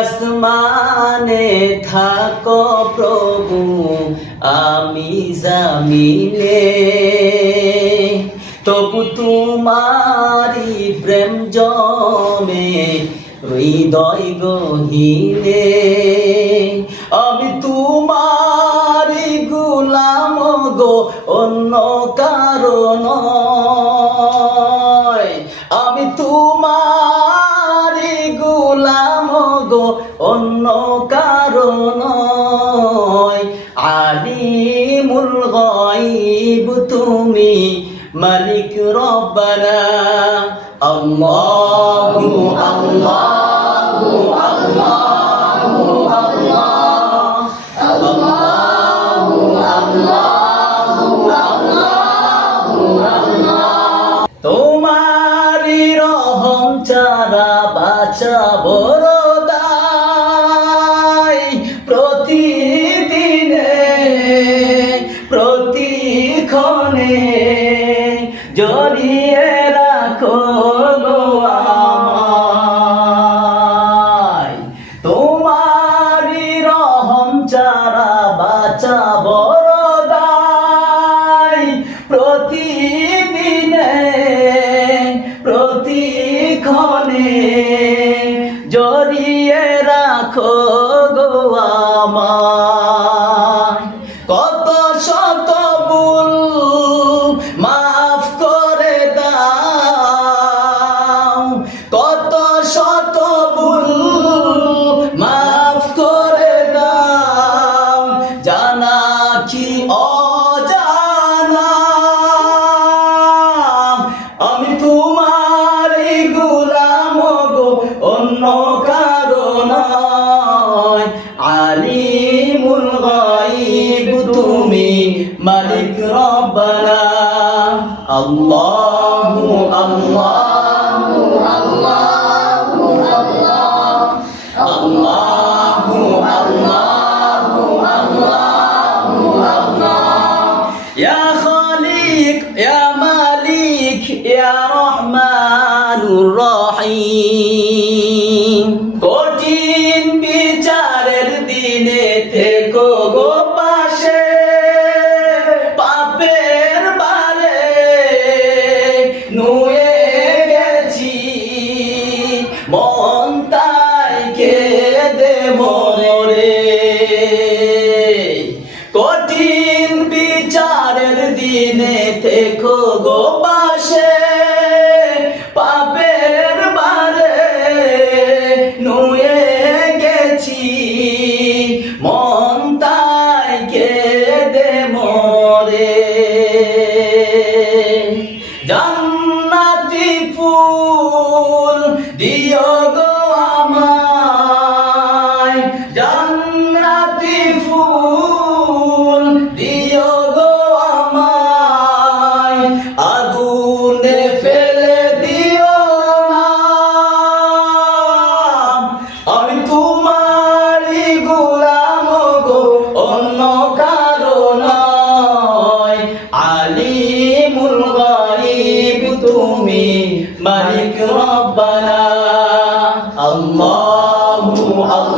আসমানে থাকো প্রভু, আমি জামিনে, তবু তোমারি প্রেম জমে হৃদয় গহীনে। আমি তোমারি গোলাম গো, অন্য কারণ নয়। আমি তোমারি গোলাম গো, অন্য কারণ নয়। আলিমুল গায়ব তুমি, মালিক রব্বানা। আল্লাহু আল্লাহু আল্লাহু আল্লাহ, আল্লাহু আল্লাহু আল্লাহু আল্লাহ। তোমারি রহম ছাড়া বাঁচা বড় দায়। প্রতিদিনে প্রতিক্ষণে জড়িয়ে রাখো গো আমায়। তোমারি রহম ছাড়া বাঁচা বড় দায়। প্রতিদিনে প্রতিক্ষণে জড়িয়ে রাখো গো আমায়। কত শত ভুল মাফ করে দাও, কত শত ভুল মাফ করে দাও। জানা কি অজানা, আমি তোমারই গোলাম গো, অন্য কারণ নয়। আলিমুল গায়ব তুমি, মালিক রব্বানা। আল্লাহু আল্লাহু আল্লাহু আল্লাহ, আল্লাহু আল্লাহু আল্লাহু আল্লাহ। ইয়া খালিক ইয়া মালিক ইয়া রহমানুর রহিম। কঠিন বিচারের দিনে থেকো গো পাশে, পাপের বারে নুয়ে গেছি, মন তাই কেঁদে মরে। কঠিন বিচারের দিনে থেকো গো পাশে, পাপের বারে নুয়ে গেছি, মন তাই কেঁদে মরে। জান্নাতি ফুল দিও গো আমায়, জান্নাতি ফুল দিও গো আমায়। আগুনে ফেলে দিও না, আমি তোমারই গোলাম গো, অন্য কারণ নয়। আলিমুল গায়ব তুমি, মালিক রব্বানা। আল্লাহু আল্লাহু